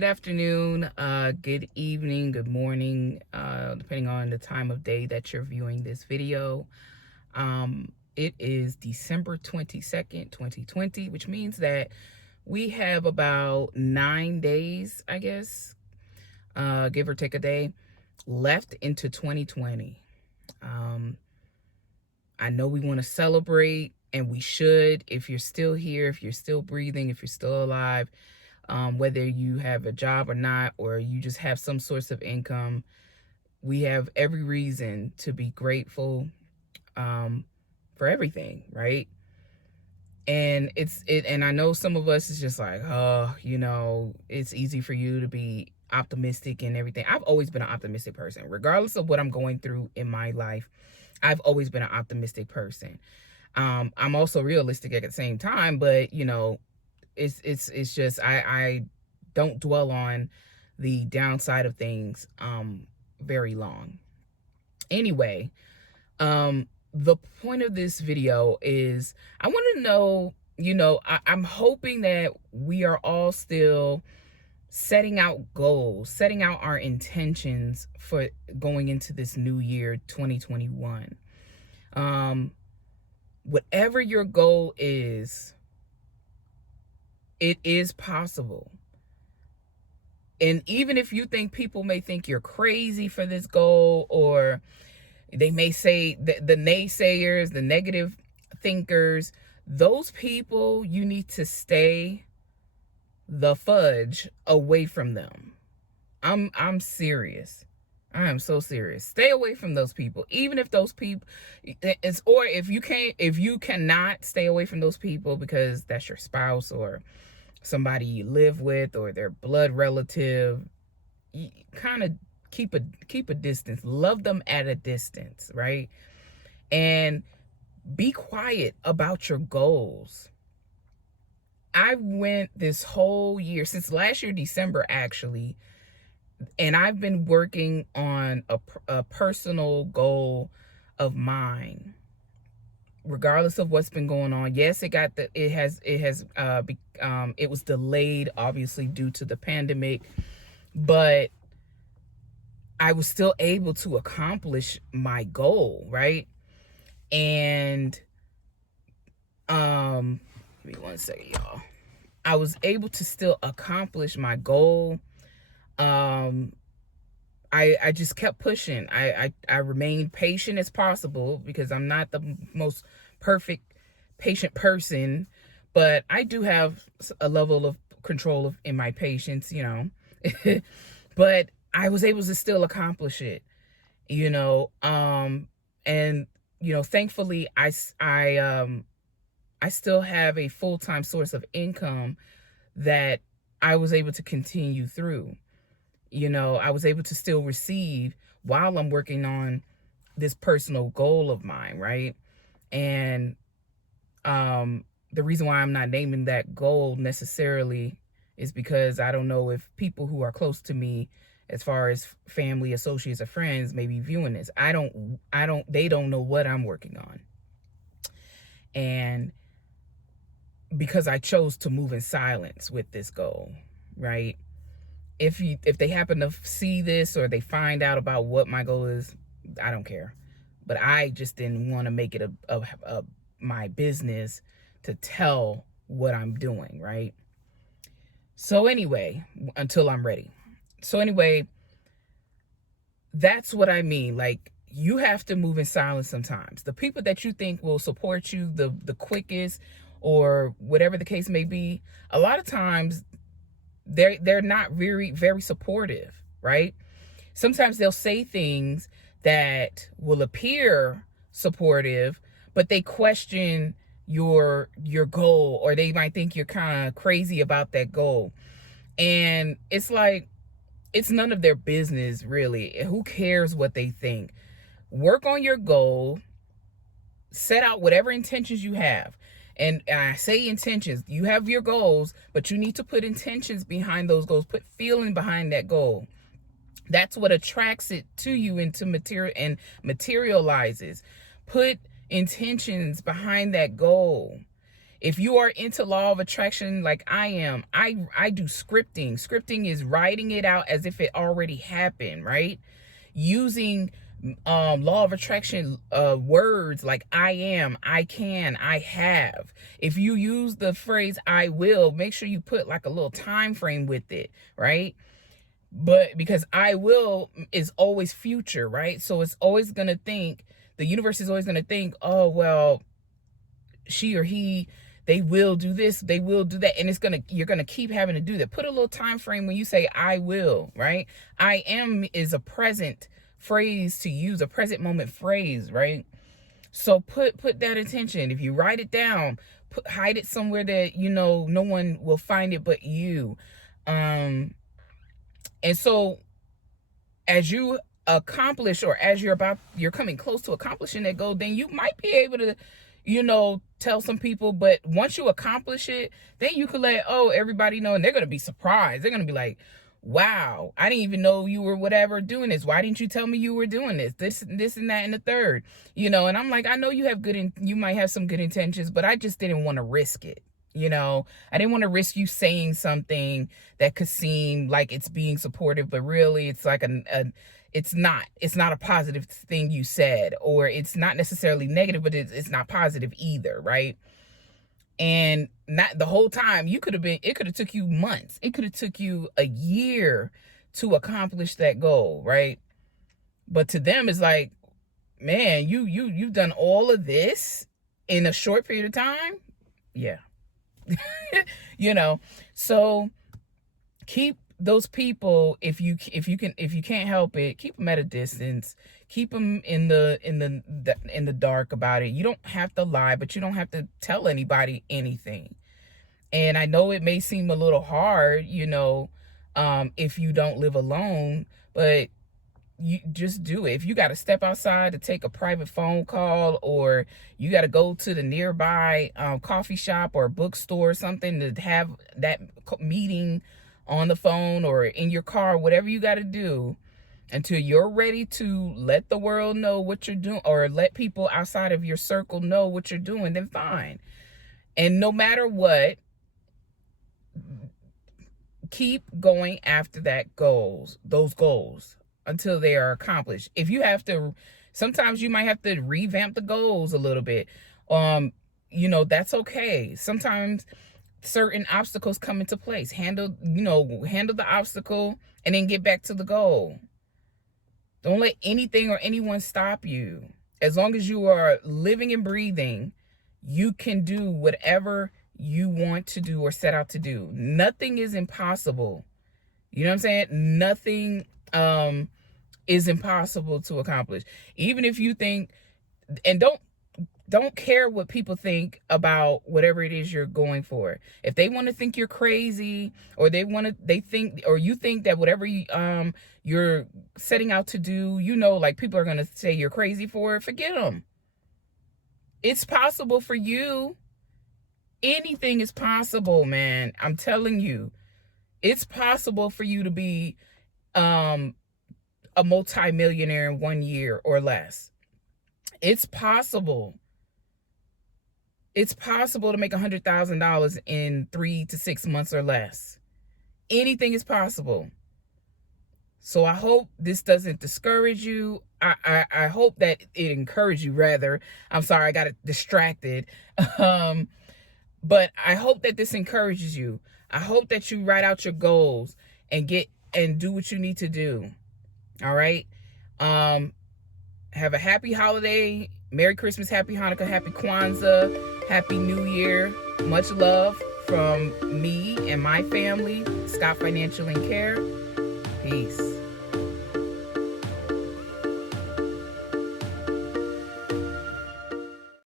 good afternoon, good evening, good morning, depending on the time of day that you're viewing this video. It is December 22nd, 2020, which means that we have about 9 days, I guess, give or take a day, left into 2020. I know we want to celebrate, and we should. If you're still here, if you're still breathing, if you're still alive, whether you have a job or not, or you just have some source of income, we have every reason to be grateful for everything, right? And and I know some of us is just like, oh, it's easy for you to be optimistic and everything. I've always been an optimistic person, regardless of what I'm going through in my life. I've always been an optimistic person. I'm also realistic at the same time, but it's just I don't dwell on the downside of things very long. Anyway, the point of this video is I want to know, I'm hoping that we are all still setting out goals, setting out our intentions for going into this new year, 2021. Whatever your goal is, it is possible. And even if you think people may think you're crazy for this goal, or they may say the naysayers, the negative thinkers, those people, you need to stay the fudge away from them. I'm serious. I am so serious. Stay away from those people. Even if those people, or if you cannot stay away from those people because that's your spouse or somebody you live with or their blood relative, you kind of keep a distance. Love them at a distance, right? And be quiet about your goals. I went this whole year, since last year December actually, and I've been working on a personal goal of mine, regardless of what's been going on. Yes, it was delayed, obviously, due to the pandemic, but I was still able to accomplish my goal, right? And give me 1 second, y'all. I was able to still accomplish my goal. I just kept pushing. I remained patient as possible because I'm not the most perfect patient person, but I do have a level of control in my patience, but I was able to still accomplish it, and thankfully I still have a full-time source of income that I was able to continue through. I was able to still receive while I'm working on this personal goal of mine, right? And the reason why I'm not naming that goal necessarily is because I don't know if people who are close to me, as far as family, associates, or friends, may be viewing this. They don't know what I'm working on. And because I chose to move in silence with this goal, right? If they happen to see this or they find out about what my goal is, I don't care. But I just didn't want to make it a my business to tell what I'm doing, right? So anyway, until I'm ready. So anyway, that's what I mean. Like, you have to move in silence sometimes. The people that you think will support you the quickest, or whatever the case may be, a lot of times they're not very, very supportive, right? Sometimes they'll say things that will appear supportive, but they question your goal, or they might think you're kind of crazy about that goal. And it's like, it's none of their business, really. Who cares what they think? Work on your goal, set out whatever intentions you have. And I say intentions, you have your goals, but you need to put intentions behind those goals, put feeling behind that goal. That's what attracts it to you into material and materializes. Put intentions behind that goal. If you are into law of attraction like I am, I do scripting. Scripting is writing it out as if it already happened, right? Using law of attraction words like I am, I can, I have. If you use the phrase I will, make sure you put like a little time frame with it, right? But because I will is always future, right? So it's always going to think, the universe is always going to think, oh, well, she or he, they will do this, they will do that. And you're going to keep having to do that. Put a little time frame when you say I will, right? I am is a present phrase to use, a present moment phrase, right? So put that intention. If you write it down, hide it somewhere that, no one will find it but you. And so as you accomplish, or as you're coming close to accomplishing that goal, then you might be able to, tell some people. But once you accomplish it, then you could let everybody know, and they're going to be surprised. They're going to be like, wow, I didn't even know you were whatever doing this. Why didn't you tell me you were doing this and that and the third, and I'm like, I know you have you might have some good intentions, but I just didn't want to risk it. I didn't want to risk you saying something that could seem like it's being supportive, but really it's like it's not a positive thing you said, or it's not necessarily negative, but it's not positive either, right? And not the whole time. It could have took you months. It could have took you a year to accomplish that goal, right? But to them, it's like, man, you've done all of this in a short period of time. Yeah. So keep those people, if you can't help it, keep them at a distance. Keep them in the dark about it. You don't have to lie, but you don't have to tell anybody anything. And I know it may seem a little hard, if you don't live alone, but you just do it. If you got to step outside to take a private phone call, or you got to go to the nearby coffee shop or bookstore or something to have that meeting on the phone or in your car, whatever you got to do until you're ready to let the world know what you're doing, or let people outside of your circle know what you're doing, then fine. And no matter what, keep going after those goals until they are accomplished. If you have to, sometimes you might have to revamp the goals a little bit. That's okay. Sometimes certain obstacles come into place. Handle the obstacle and then get back to the goal. Don't let anything or anyone stop you. As long as you are living and breathing, you can do whatever you want to do or set out to do. Nothing is impossible. You know what I'm saying? Nothing is impossible to accomplish. Even if you think, and don't care what people think about whatever it is you're going for. If they want to think you're crazy, or you think that whatever you're setting out to do, like people are going to say you're crazy for it, forget them. It's possible for you. Anything is possible, man. I'm telling you, it's possible for you to be a multimillionaire in 1 year or less. It's possible. It's possible to make $100,000 in 3 to 6 months or less. Anything is possible. So I hope this doesn't discourage you. I hope that it encourages you, rather. I'm sorry, I got distracted. But I hope that this encourages you. I hope that you write out your goals and do what you need to do. All right. Have a happy holiday. Merry Christmas, Happy Hanukkah, Happy Kwanzaa, Happy New Year. Much love from me and my family, Scott Financial and Care. Peace.